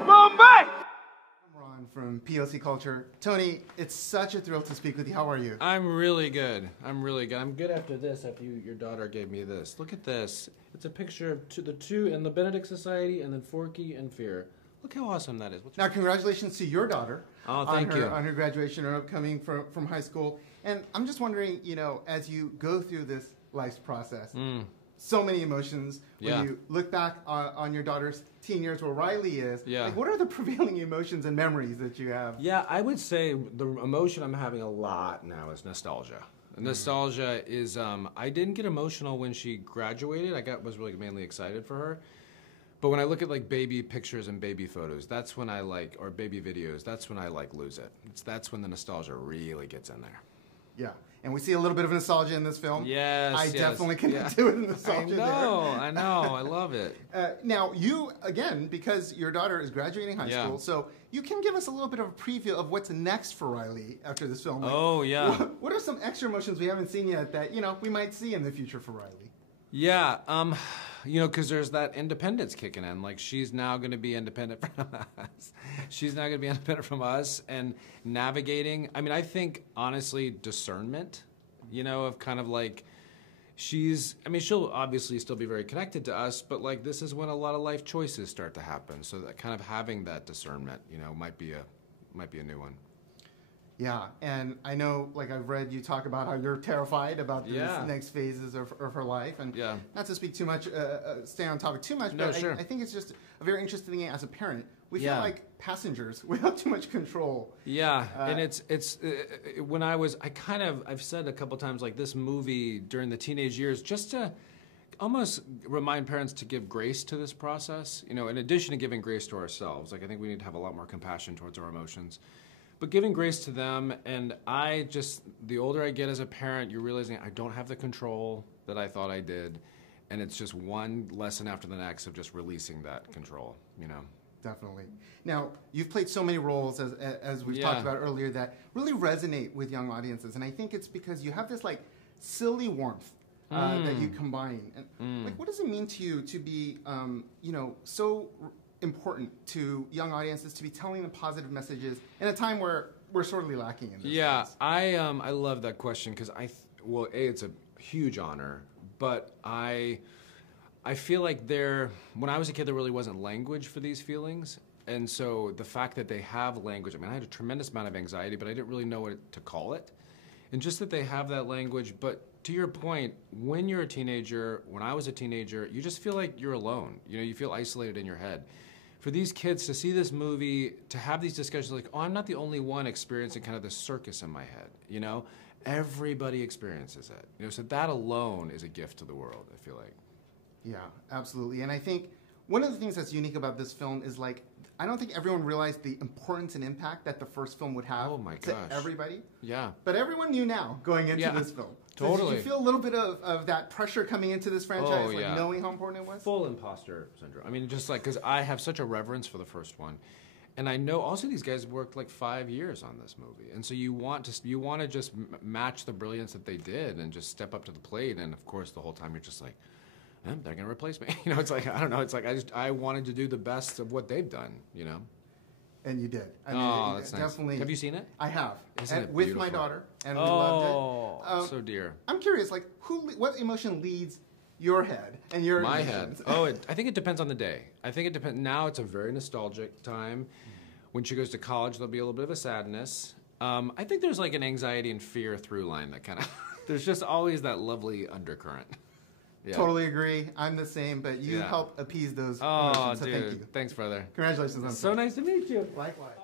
Bombay! I'm Ron from POC Culture. Tony, it's such a thrill to speak with you. How are you? I'm really good. I'm good after this, after your daughter gave me this. Look at this. It's a picture of the two in the Benedict Society and then Forky and Fear. Look how awesome that is. Now, congratulations to your daughter. Oh, thank you. On her graduation or upcoming from high school. And I'm just wondering, you know, as you go through this life's process, so many emotions. When you look back on your daughter's teen years where Riley is, like, what are the prevailing emotions and memories that you have? Yeah, I would say the emotion I'm having a lot now is nostalgia. Nostalgia is, I didn't get emotional when she graduated. Was really mainly excited for her. But when I look at like baby pictures and baby photos, that's when I or baby videos, that's when I lose it. That's when the nostalgia really gets in there. Yeah, and we see a little bit of nostalgia in this film. Yes, I definitely connect to it in the nostalgia there. I know, I love it. Now, you, again, because your daughter is graduating high school, so you can give us a little bit of a preview of what's next for Riley after this film. Like, what are some extra emotions we haven't seen yet that, you know, we might see in the future for Riley? Yeah, you know, because there's that independence kicking in. Like, she's now going to be independent from us. She's now going to be independent from us and navigating. I mean, I think, honestly, discernment, you know, of kind of like, she'll obviously still be very connected to us, but like, this is when a lot of life choices start to happen. So that kind of having that discernment, you know, might be a new one. Yeah, and I know, like, I've read you talk about how you're terrified about these next phases of her life, and not to speak too much, stay on topic too much, but I think it's just a very interesting thing as a parent. We feel like passengers without too much control. Yeah, and it's when I've said a couple times, like, this movie during the teenage years, just to almost remind parents to give grace to this process. You know, in addition to giving grace to ourselves, like, I think we need to have a lot more compassion towards our emotions. But giving grace to them, and the older I get as a parent, you're realizing I don't have the control that I thought I did, and it's just one lesson after the next of just releasing that control, you know? Definitely. Now, you've played so many roles, as we've talked about earlier, that really resonate with young audiences, and I think it's because you have this, like, silly warmth that you combine. And like, what does it mean to you to be, you know, so important to young audiences to be telling them positive messages in a time where we're sorely lacking in this space? I love that question because it's a huge honor, but I feel like when I was a kid, there really wasn't language for these feelings, and so the fact that they have language, I mean, I had a tremendous amount of anxiety, but I didn't really know what to call it, and just that they have that language. But to your point, when you're a teenager, when I was a teenager, you just feel like you're alone. You know, you feel isolated in your head. For these kids to see this movie, to have these discussions like, oh, I'm not the only one experiencing kind of this circus in my head, you know? Everybody experiences it. You know, so that alone is a gift to the world, I feel like. Yeah, absolutely. And I think one of the things that's unique about this film is, like, I don't think everyone realized the importance and impact that the first film would have to everybody. Yeah. But everyone knew now going into this film. So Totally. Did you feel a little bit of that pressure coming into this franchise, knowing how important it was? Full imposter syndrome. I mean, just like, because I have such a reverence for the first one. And I know also these guys worked like 5 years on this movie. And so you want to just match the brilliance that they did and just step up to the plate. And of course, the whole time you're just like, they're going to replace me. You know, it's like, I don't know. It's like, I wanted to do the best of what they've done, you know? And you did. I mean, that's definitely. Nice. Have you seen it? I have. Isn't it with my daughter, and we loved it. So dear. I'm curious, like, what emotion leads your head and your My emotions? head. I think it depends on the day. I think it depends. Now it's a very nostalgic time. When she goes to college, there'll be a little bit of a sadness. I think there's like an anxiety and fear through line that kind of. There's just always that lovely undercurrent. Yeah. Totally agree. I'm the same, but you help appease those emotions, so dude. thank you. Thanks, brother. Congratulations on So nice to meet you. Likewise.